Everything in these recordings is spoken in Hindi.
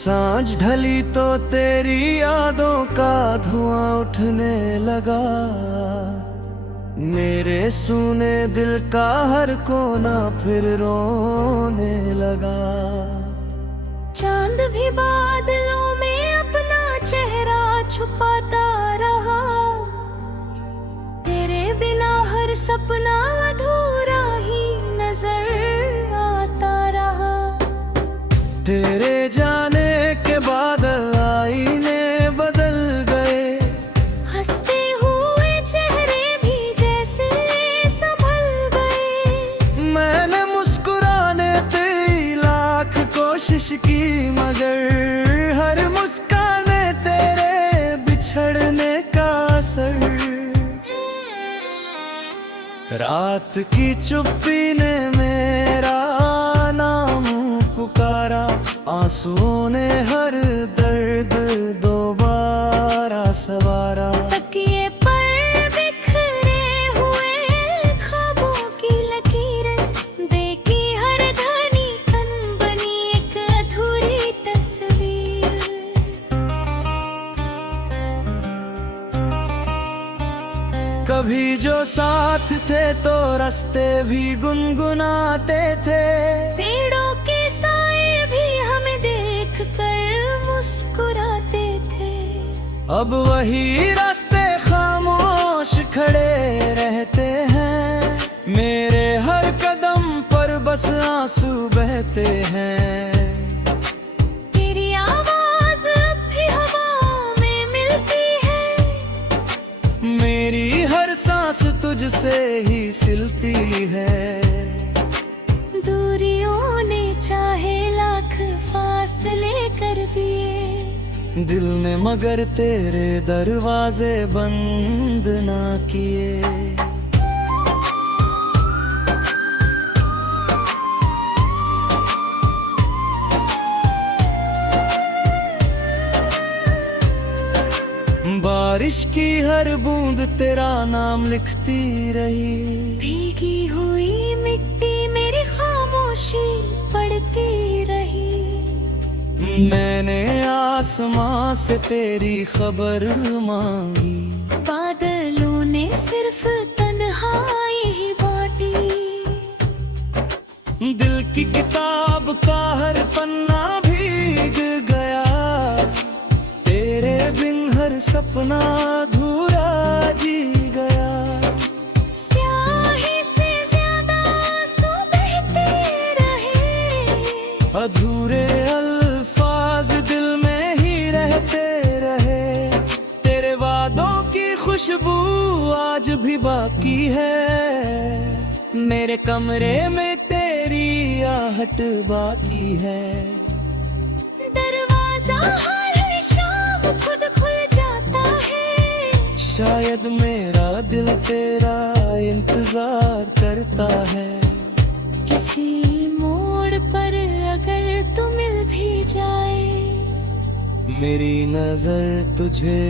सांझ ढली तो तेरी यादों का धुआं उठने लगा। मेरे सूने दिल का हर कोना फिर रोने लगा। चांद भी बादलों में अपना चेहरा छुपाता रहा। तेरे बिना हर सपना अधूरा ही नजर आता रहा। तेरे जाने के बाद आईने बदल गए। हंसते हुए चेहरे भी जैसे संभल गए। मैंने मुस्कुराने तेरी लाख कोशिश की, मगर हर मुस्काने तेरे बिछड़ने का असर। रात की चुप्पी ने मेरा नाम पुकारा। आंसुओं ने हर दर्द दोबारा सवारा। तकिए पर बिखरे हुए ख्वाबों की लकीरें, देखी हर धनी तन बनी एक अधूरी तस्वीर। कभी जो साथ थे तो रास्ते भी गुनगुनाते थे। पेड़ों के साए भी हमें देख कर मुस्कुराते थे। अब वही रास्ते खामोश खड़े रहते हैं। मेरे हर कदम पर बस आंसू बहते हैं। तेरी आवाज अब भी हवाओं में मिलती है। मेरी हर सांस तुझसे ही सिलती है। दूरियों ने चाहे लाख फासले कर दिए, दिल ने मगर तेरे दरवाजे बंद ना किए। बारिश की हर बूंद तेरा नाम लिखती रही। भीगी हुई मिट्टी मेरी खामोशी पढ़ती रही। मैंने आसमां से तेरी खबर मांगी। बादलों ने सिर्फ तन्हाई ही बांटी। दिल की किताब का हर पन्ना भीग गया। तेरे बिन हर सपना अधूरा जी गया। स्याही से ज्यादा आंसू बहते रहे। अधूरे अल्फाज दिल में ही रहते रहे। तेरे वादों की खुशबू आज भी बाकी है। मेरे कमरे में तेरी आहट बाकी है। दरवाजा हर शाम खुद खुल जाता है। शायद मेरा दिल तेरा इंतजार करता है। किसी मोड़ पर अगर तू मिल भी जाए, मेरी नजर तुझे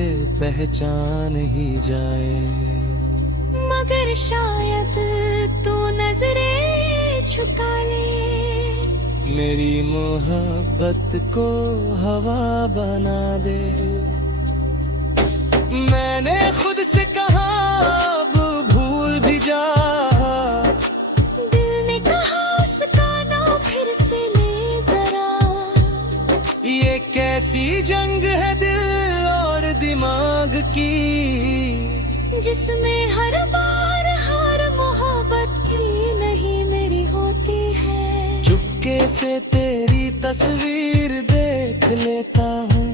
पहचान ही जाए। मगर शायद तू नजरें झुका ले। मेरी मोहब्बत को हवा बना दे। मैंने खुद से कहा अब भूल भी जा। दिल ने कहा उसका नाम फिर से ले जरा। ये कैसी जंग है दिल और दिमाग की, जिसमें हर बार हार मोहब्बत की नहीं मेरी होती है। चुपके से तेरी तस्वीर देख लेता हूँ।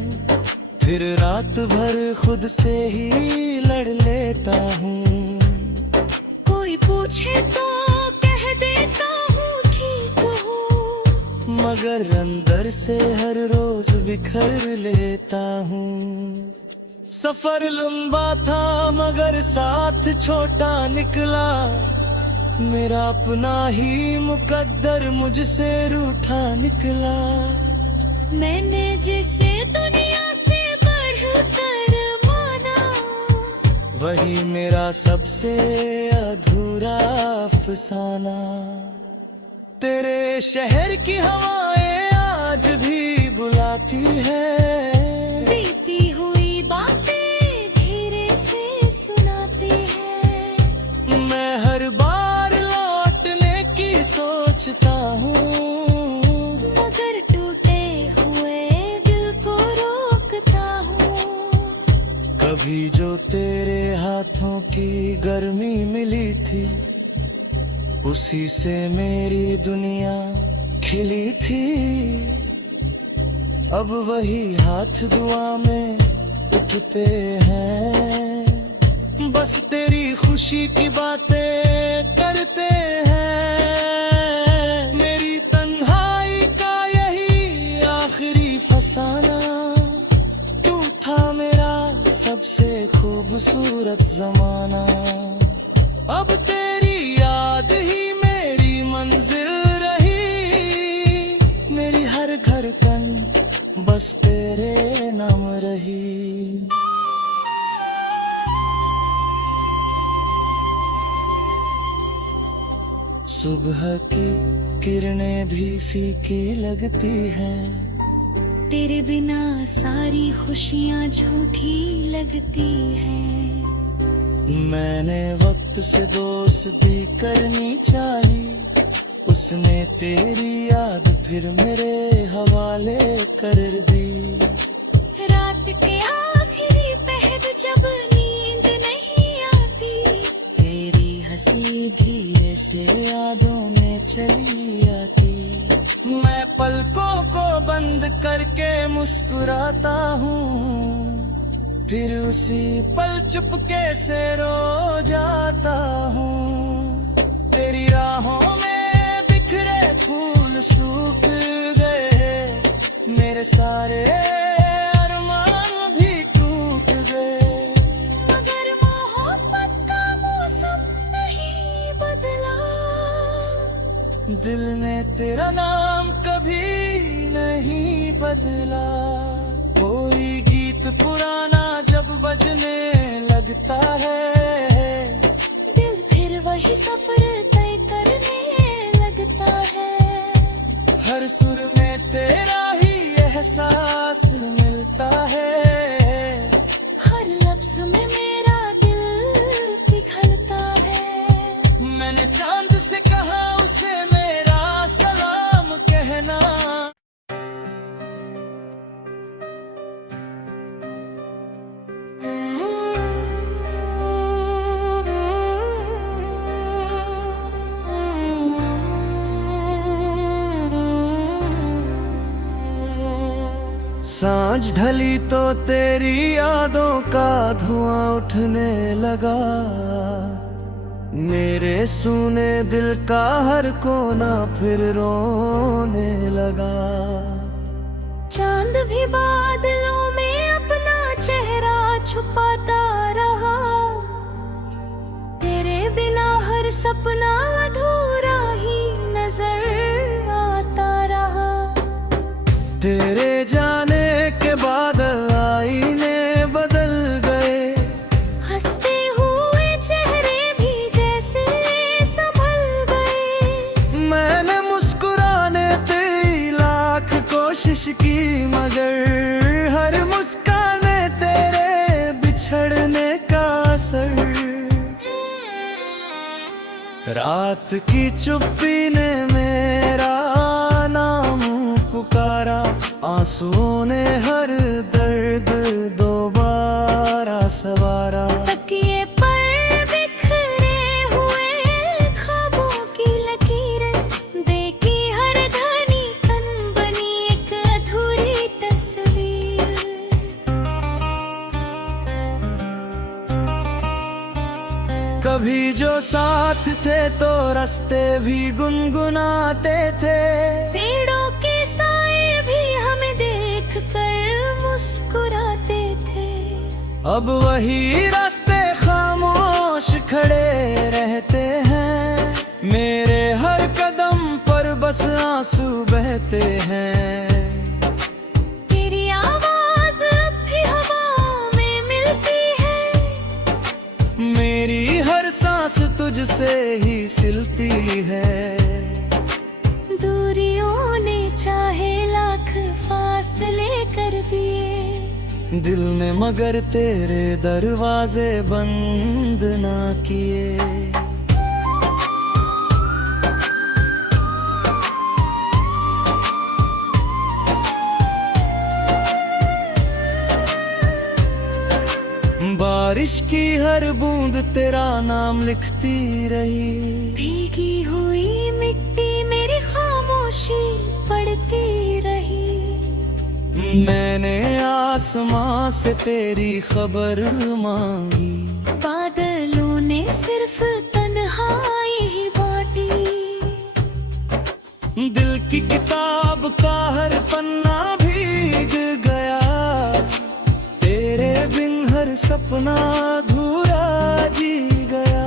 फिर रात भर खुद से ही लड़ लेता हूँ। कोई पूछे तो कह देता हूँ ठीक हूँ, मगर अंदर से हर रोज बिखर लेता हूँ। सफर लंबा था मगर साथ छोटा निकला। मेरा अपना ही मुकद्दर मुझसे रूठा निकला। मैंने जिसे दुनिया से बढ़कर माना, वही मेरा सबसे अधूरा अफसाना। तेरे शहर की हवाएं आज भी बुलाती होती है। बीती हुई बातें धीरे से सुनाते हैं। मैं हर बार लौटने की सोचता हूँ, मगर टूटे हुए दिल को रोकता हूँ। कभी जो तेरे हाथों की गर्मी मिली थी, उसी से मेरी दुनिया खिली थी। अब वही हाथ दुआ में उठते हैं, बस तेरी खुशी की बातें करते हैं। मेरी तन्हाई का यही आखिरी फसाना, तू था मेरा सबसे खूबसूरत जमाना। अब तेरी याद ही मेरी मंजिल रही, मेरी हर धड़कन बस तेरे नाम रही। सुबह की किरणें भी फीकी लगती हैं, तेरे बिना सारी खुशियाँ झूठी लगती हैं। मैंने वक्त से दोस्ती करनी चाहिए, उसने तेरी याद फिर मेरे हवाले कर दी। रात के आखिरी पहर जब नींद नहीं आती, तेरी हंसी धीरे से यादों में चली आती। मैं पलकों को बंद करके मुस्कुराता हूँ, फिर उसी पल चुपके से रो जाता हूँ। तेरी राहों में बिखरे फूल सूख गए, मेरे सारे अरमान भी टूट गए। मगर मोहब्बत का मौसम नहीं बदला, दिल ने तेरा नाम कभी नहीं बदला। कोई गीत पुराना जब बजने लगता है, दिल फिर वही सफर तय करने लगता है। हर सुर में तेरा ही एहसास मिलता है, हर लफ्ज में मेरा दिल पिघलता है। मैंने चांद से कहा उसे मेरा सलाम कहना। सांझ ढली तो तेरी यादों का धुआं उठने लगा, मेरे सूने दिल का हर कोना फिर रोने लगा। चांद भी बादलों में अपना चेहरा छुपाता रहा, तेरे बिना हर सपना अधूरा ही नजर आता रहा। तेरे जाने के बाद आईने बदल गए, हंसते हुए चेहरे भी जैसे संभल गए। मैंने मुस्कुराने तेरी लाख कोशिश की, मगर हर मुस्काने तेरे बिछड़ने का असर। रात की चुप्पी ने मेरा नाम पुकारा, आंसुओं ने हर दर्द दोबारा सवारा। तकिए पर बिखरे हुए ख्वाबों की लकीरें, देखी हर घनी तन बनी एक अधूरी तस्वीर। कभी जो साथ थे तो रास्ते भी गुनगुनाते थे, पेड़ों के साए भी हमें देख कर मुस्कुराते थे। अब वही रास्ते खामोश खड़े रहते हैं, मेरे हर कदम पर बस आंसू बहते हैं। तेरी आवाज अब भी हवाओं में मिलती है, मेरी हर सांस तुझसे ही सिलती है। दूरियों ने चाहे लाख फासले दिल ने मगर तेरे दरवाजे बंद ना किए। बारिश की हर बूंद तेरा नाम लिखती रही। भीगी हुई मिट्टी मेरी खामोशी पढ़ती रही। मैंने आसमां से तेरी खबर मांगी। बादलों ने सिर्फ तन्हाई ही बांटी। दिल की किताब का हर पन्ना भीग गया। तेरे बिन हर सपना अधूरा जी गया।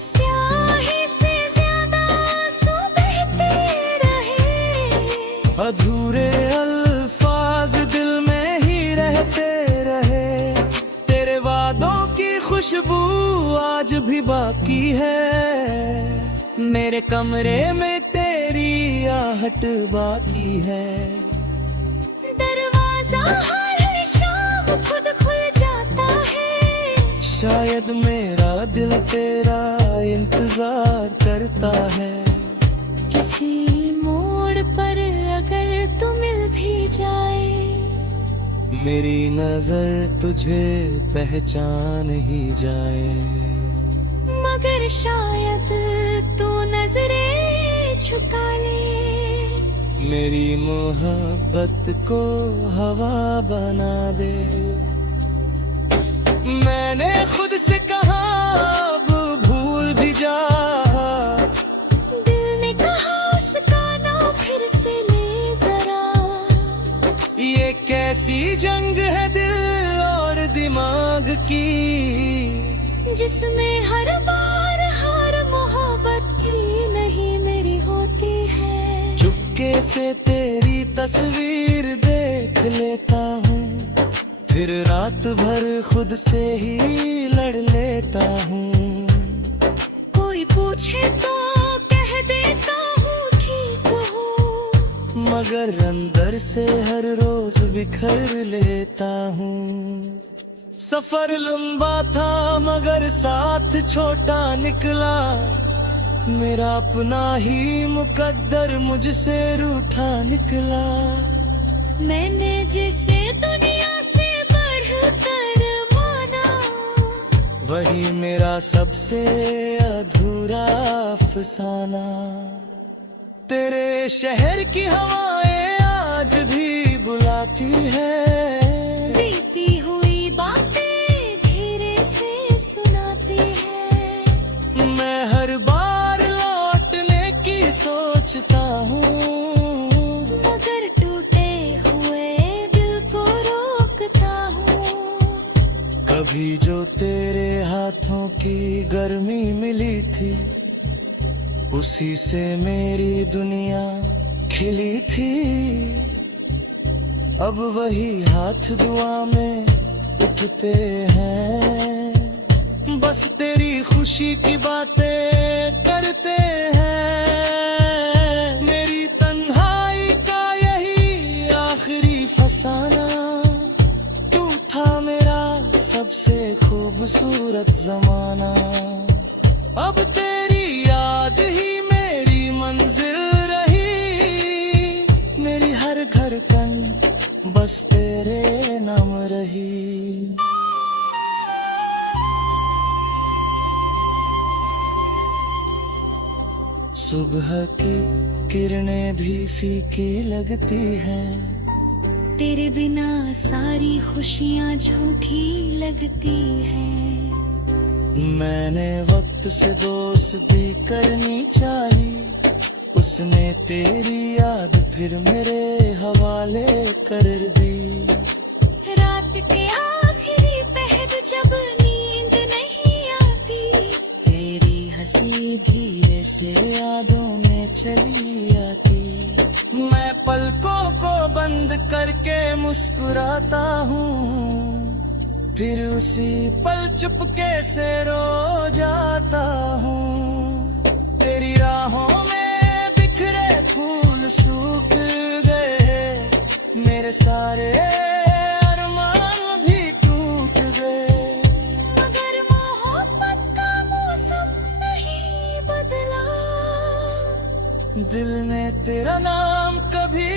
स्याही से ज्यादा आंसू बहते रहे। अधूरे अल्फाज दिल में ही रहते रहे। तेरे वादों की खुशबू आज भी बाकी है। मेरे कमरे में तेरी आहट बाकी है। दरवाजा हर शाम खुद खुल जाता है। शायद मेरा दिल तेरा इंतजार करता है। किसी मोड़ पर अगर तू मिल भी जाए। मेरी नजर तुझे पहचान ही जाए। मगर शायद तू नजरें झुका ले। मेरी मोहब्बत को हवा बना दे। मैंने खुद से कहा अब भूल भी जा। दिल ने कहा उसका नाम फिर से ले जरा। ये कैसी जंग है दिल और दिमाग की, जिसमें हर बार हार मोहब्बत की नहीं मेरी होती है। चुपके से तेरी तस्वीर देख लेता हूँ। फिर रात भर खुद से ही लड़ लेता हूँ। कोई पूछे तो कह देता हूँ ठीक हूँ। मगर अंदर से हर रोज बिखर लेता हूँ। सफर लंबा था मगर साथ छोटा निकला। मेरा अपना ही मुकद्दर मुझसे रूठा निकला। मैंने जिसे दुनिया से बढ़कर माना। वही मेरा सबसे अधूरा अफसाना। तेरे शहर की हवाएं आज भी बुलाती है। बीती हुई बातें धीरे से सुनाती है। मैं हर बार लौटने की सोचता हूँ। मगर टूटे हुए दिल को रोकता हूँ। कभी जो तेरे हाथों की गर्मी मिली थी, उसी से मेरी दुनिया खिली थी। अब वही हाथ दुआ में उठते हैं। बस तेरी खुशी की बातें करते हैं। मेरी तन्हाई का यही आखिरी फसाना। तू था मेरा सबसे खूबसूरत जमाना। अब तेरी याद ही मेरी मंजिल रही। मेरी हर धड़कन बस तेरे नाम रही। सुबह की किरणें भी फीकी लगती हैं। तेरे बिना सारी खुशियाँ झूठी लगती हैं। मैंने वक्त से दोस्ती करनी चाहिए। उसने तेरी याद फिर मेरे हवाले कर दी। रात के आखिरी पहर जब नींद नहीं आती। तेरी हंसी धीरे से यादों में चली आती। मैं पलकों को बंद करके मुस्कुराता हूँ। फिर उसी पल चुपके से रो जाता हूँ। तेरी राहों में बिखरे फूल सूख गए। मेरे सारे अरमान दिल ने तेरा नाम कभी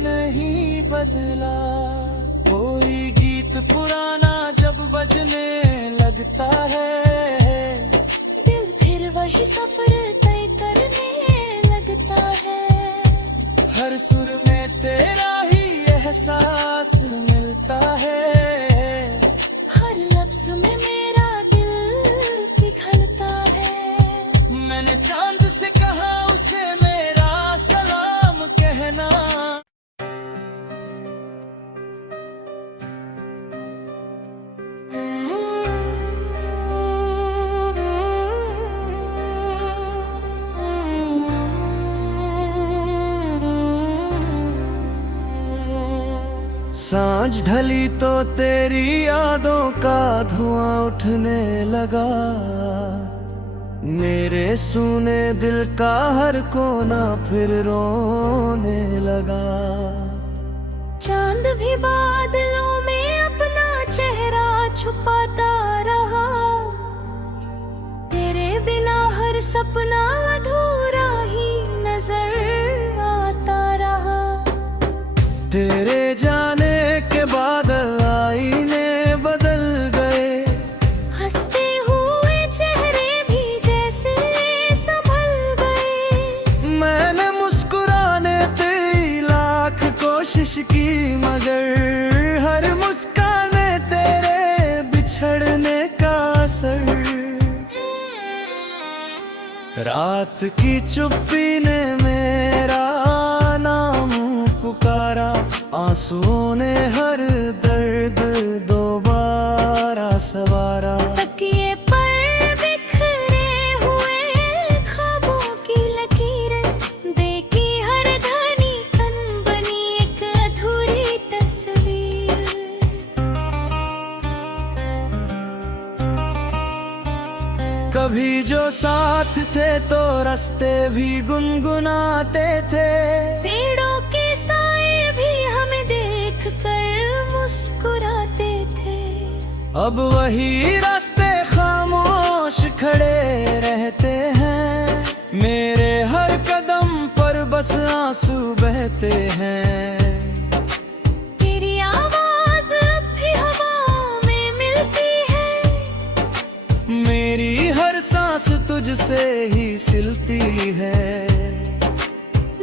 नहीं बदला। कोई गीत पुराना जब बजने लगता है, दिल फिर वही सफर तय करने लगता है। हर सुर में तेरा ही एहसास मिलता है, हर लफ्ज में मेरा दिल पिघलता है। मैंने चांद से कहा उसे मेरा सलाम कहना। सांझ ढली तो तेरी यादों का धुआं उठने लगा। मेरे सूने दिल का हर कोना फिर रोने लगा। चांद भी बादलों में अपना चेहरा छुपाता रहा। तेरे बिना हर सपना अधूरा ही नजर आता रहा। तेरे जाने के बाद आईने बदल गए, हंसते हुए चेहरे भी जैसे संभल गए। मैंने मुस्कुराने तेरी लाख कोशिश की, मगर हर मुस्काने तेरे बिछड़ने का असर। रात की चुप्पी ने मेरा नाम पुकारा, आंसुओं ने हर दर्द दोबारा सवारा। तकिए पर बिखरे हुए ख्वाबों की लकीरें, देखी हर धनी तन बनी एक अधूरी तस्वीर। कभी जो साथ थे तो रास्ते भी गुनगुनाते थे, पेड़ों के साए भी हमें देख कर मुस्कुराते थे। अब वही रास्ते खामोश खड़े रहते हैं, मेरे हर कदम पर बस आंसू बहते हैं। तेरी आवाज अब भी हवाओं में मिलती है, मेरी हर सांस तुझसे ही सिलती है।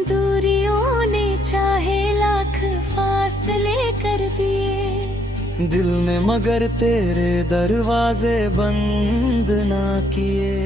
दूरियों ने चाहे लाख फासले कर दिए, दिल ने मगर तेरे दरवाजे बंद ना किए।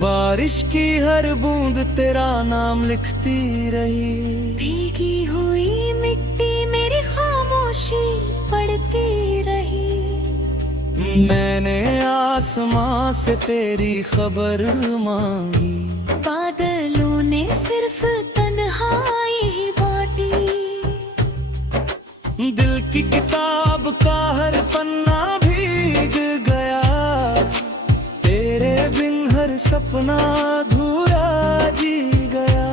बारिश की हर बूंद तेरा नाम लिखती रही, भीगी हुई मिट्टी मेरी खामोशी पढ़ती रही। मैंने आसमां से तेरी खबर मांगी, बादलों ने सिर्फ तन्हाई ही बांटी। दिल की किताब का हर पन्ना भीग गया, तेरे बिन हर सपना अधूरा जी गया।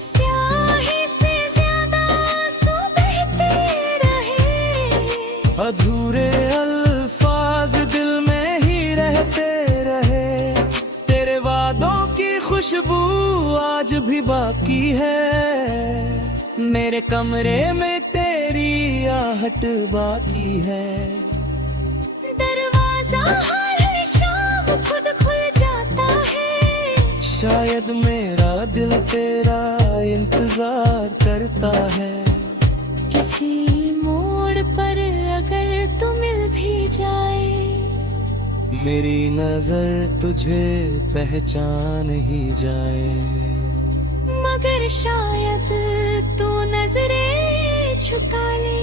स्याही से ज्यादा आंसू बहते रहे, अधूरे अल्फाज दिल में ही रहते रहे। तेरे वादों की खुशबू आज भी बाकी है, मेरे कमरे में तेरी आहट बाकी है। दरवाजा हर शाम खुद खुल जाता है, शायद मेरा दिल तेरा इंतजार करता है। किसी मोड़ पर अगर तू मिल भी जाए, मेरी नजर तुझे पहचान ही जाए। मगर शायद तू नजरें झुका ले,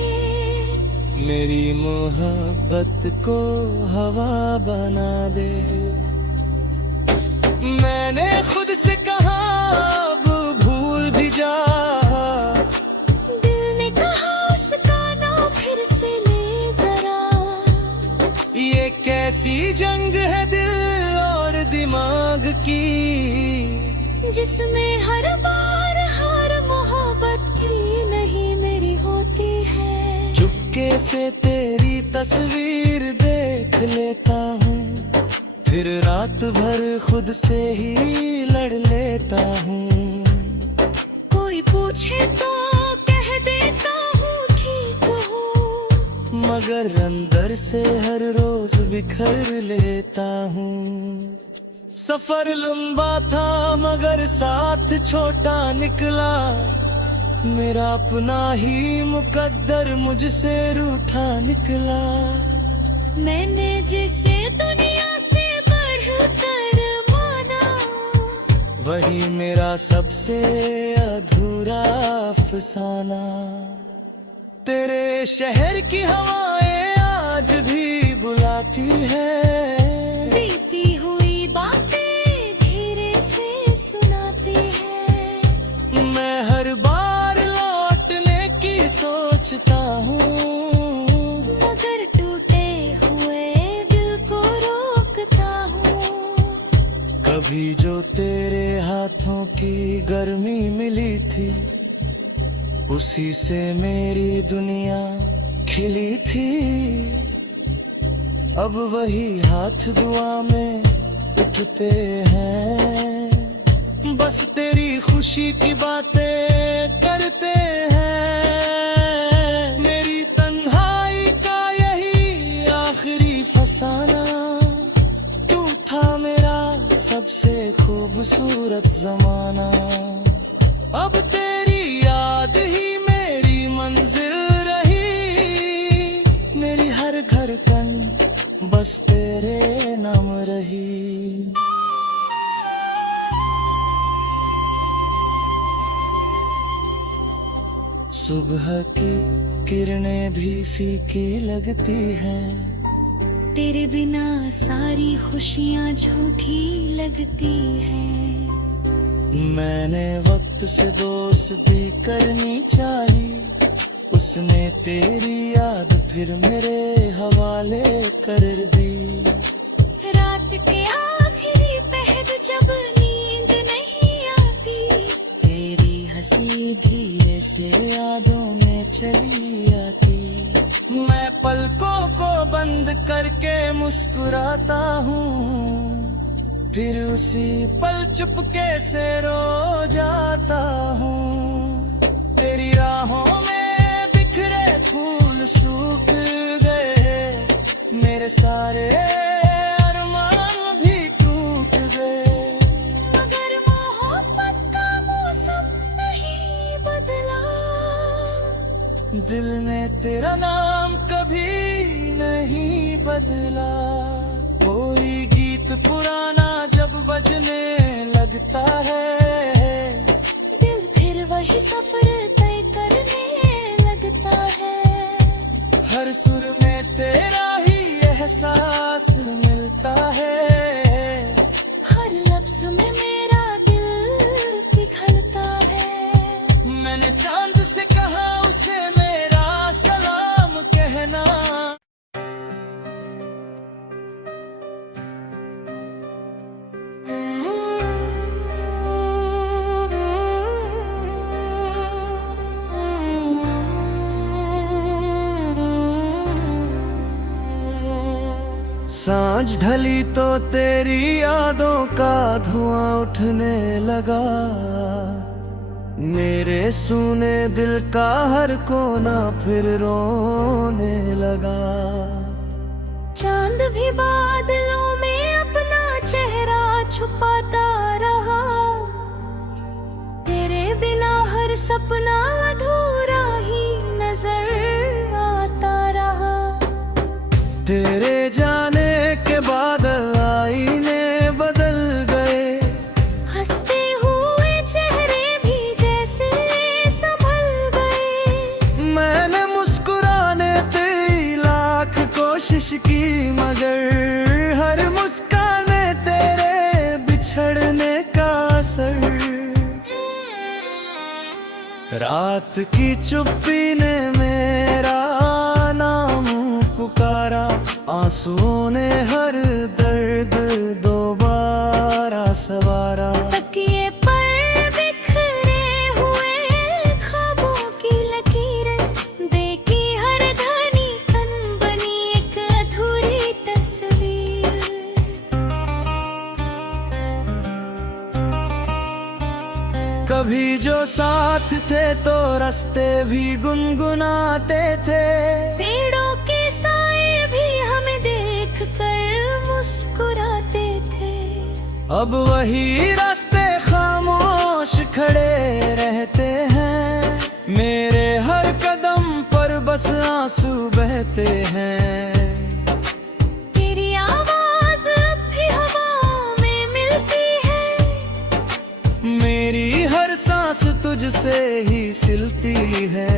मेरी मोहब्बत को हवा बना दे। मैंने खुद से कहा अब भूल भी जा, दिल ने कहा उसका नाम फिर से ले जरा। ये कैसी जंग है दिल और दिमाग की, जिसमें हर बार हार मोहब्बत की नहीं मेरी होती। सपने से तेरी तस्वीर देख लेता हूँ, फिर रात भर खुद से ही लड़ लेता हूँ। कोई पूछे तो कह देता हूँ ठीक हूँ, मगर अंदर से हर रोज बिखर लेता हूँ। सफर लंबा था मगर साथ छोटा निकला, मेरा अपना ही मुकद्दर मुझसे रूठा निकला। मैंने जिसे दुनिया से बढ़कर माना, वही मेरा सबसे अधूरा अफसाना। तेरे शहर की हवाएं आज भी बुलाती है, बीती हुई बातें धीरे से सुनाती है। मैं हर बार लौटने की सोचता हूँ, मगर टूटे हुए दिल को रोकता हूँ। कभी जो तेरे हाथों की गर्मी मिली थी, उसी से मेरी दुनिया खिली थी। अब वही हाथ दुआ में उठते हैं, बस तेरी खुशी की बातें करते हैं। मेरी तन्हाई का यही आखिरी फसाना, तू था मेरा सबसे खूबसूरत जमाना। अब तेरी याद ही मेरी मंजिल रही, मेरी हर धड़कन बस तेरे नाम रही। सुबह की किरणें भी फीकी लगती हैं, तेरे बिना सारी खुशियाँ झूठी लगती हैं। मैंने वक्त से दोस्ती करनी चाहिए, उसने तेरी याद फिर मेरे हवाले कर दी। रात के आखिरी पहर जब नींद नहीं आती, तेरी हंसी धीरे से यादों में चली आती। मैं पलकों को बंद करके मुस्कुराता हूँ, फिर उसी पल चुपके से रो जाता हूँ। तेरी राहों में बिखरे फूल सूख गए, मेरे सारे अरमान भी टूट गए। मगर मोहब्बत का मौसम नहीं बदला, दिल ने तेरा नाम कभी नहीं बदला। कोई गीत पुराना जब बजने लगता है, दिल फिर वही सफर तय करने लगता है। हर सुर में तेरा ही एहसास मिलता है, हर लफ्ज में मेरा दिल पिघलता है। मैंने चांद से कहा उसे मेरा सलाम कहना। सांझ ढली तो तेरी यादों का धुआं उठने लगा, मेरे सूने दिल का हर कोना फिर रोने लगा। चांद भी बादलों में अपना चेहरा छुपाता रहा, तेरे बिना हर सपना अधूरा ही नजर आता रहा। तेरे जाने के बाद आईने बदल गए, हंसते हुए चेहरे भी जैसे संभल गए। मैंने मुस्कुराने तेरी लाख कोशिश की, मगर हर मुस्काने तेरे बिछड़ने का असर। रात की चुप्पी ने मेरा नाम पुकारा, आंसुओं ने हर दर्द दोबारा सवारा। तकिए पर बिखरे हुए ख्वाबों की लकीरें, देखी हर घनी साथ थे तो रास्ते भी गुनगुनाते थे। पेड़ों के साए भी हमें देख कर मुस्कुराते थे। अब वही रास्ते खामोश खड़े रहते हैं। मेरे हर कदम पर बस आंसू बहते हैं। तेरी आवाज अब भी हवा में मिलती है। मेरी हर सांस तुझसे ही सिलती है।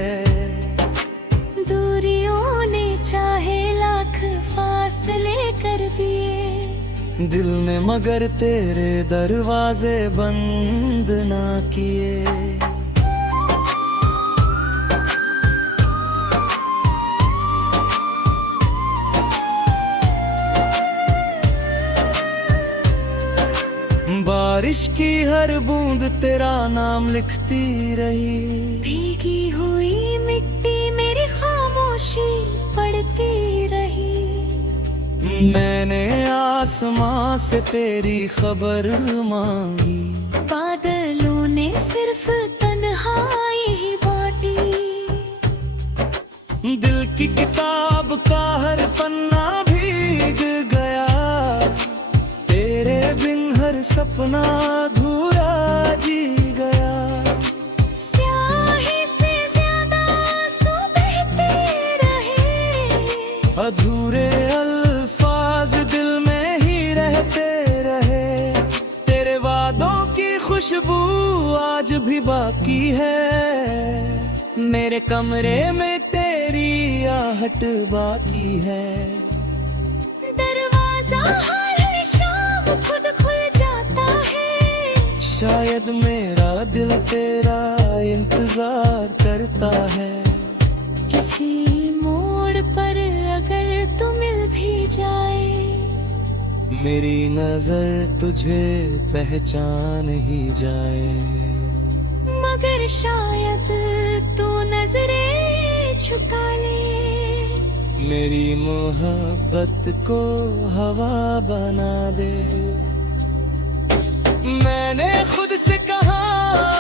दूरियों ने चाहे लाख फासले कर दिए, दिल ने मगर तेरे दरवाजे बंद ना किए। बारिश की हर बूंद तेरा नाम लिखती रही। भीगी हुई मिट्टी मेरी खामोशी पढ़ती रही। मैंने आसमां से तेरी खबर मांगी। बादलों ने सिर्फ तन्हाई ही बांटी। दिल की किताब का हर पन्ना भीग गया। तेरे बिन हर सपना अधूरा जी गया। स्याही से ज्यादा आंसू बहते रहे। अधूरे अल्फाज दिल में ही रहते रहे। तेरे वादों की खुशबू आज भी बाकी है। मेरे कमरे में तेरी आहट बाकी है। दरवाजा हर शाम खुद खुल जाता है। शायद मेरा दिल तेरा इंतजार करता है। किसी मोड़ पर अगर तू मिल भी जाए, मेरी नजर तुझे पहचान ही जाए। मगर शायद तू नजरें झुका ले। मेरी मोहब्बत को हवा बना दे। मैंने खुद से कहा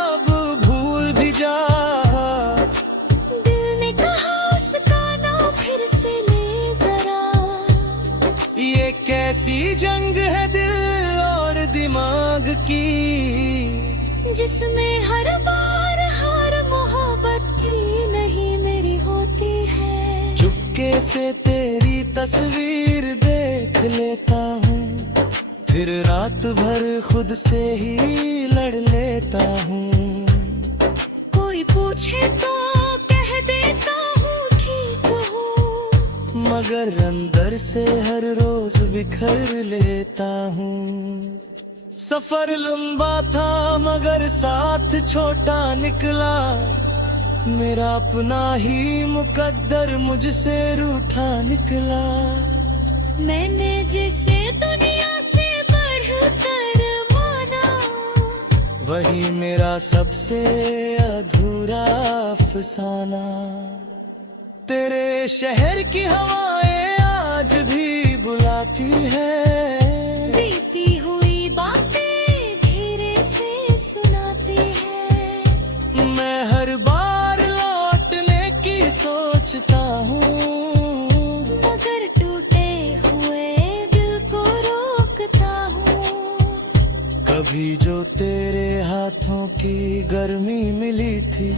अब भूल भी जा। दिल ने कहा उसका नाम फिर से ले जरा। ये कैसी जंग है दिल और दिमाग की, जिसमें हर बार हार मोहब्बत की नहीं मेरी होती है। चुपके से तेरी तस्वीर देख लेता हूँ। फिर रात भर खुद से ही लड़ लेता हूँ। कोई पूछे तो कह देता हूँ ठीक हूँ। मगर अंदर से हर रोज बिखर लेता हूँ। सफर लंबा था मगर साथ छोटा निकला। मेरा अपना ही मुकद्दर मुझसे रूठा निकला। मैंने जिसे दुनिया से बढ़कर माना, वही मेरा सबसे अधूरा अफसाना। तेरे शहर की हवाएं आज भी बुलाती है। बीती हुई बातें धीरे से सुनाती है। मैं हर बार लौटने की सोचता हूँ। मगर टूटे हुए दिल को रोकता हूँ। कभी जो तेरे हाथों की गर्मी मिली थी,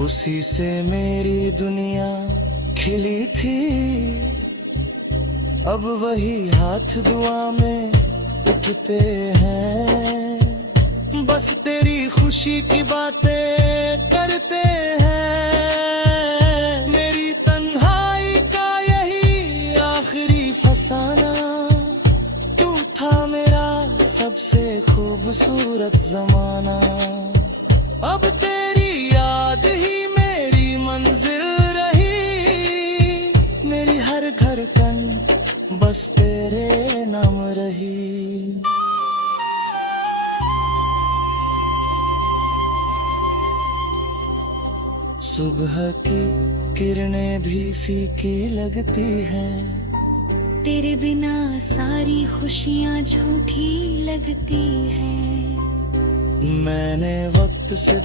उसी से मेरी दुनिया खिली थी। अब वही हाथ दुआ में उठते हैं। बस तेरी खुशी की बातें करते हैं। मेरी तन्हाई का यही आखिरी फसाना। तू था मेरा सबसे खूबसूरत जमाना। अब तेरी याद ही मेरी मंजिल रही। मेरी हर धड़कन बस तेरे नाम रही। सुबह की किरणें भी फीकी लगती हैं। तेरे बिना सारी खुशियाँ झूठी लगती हैं। मैंने वक्त से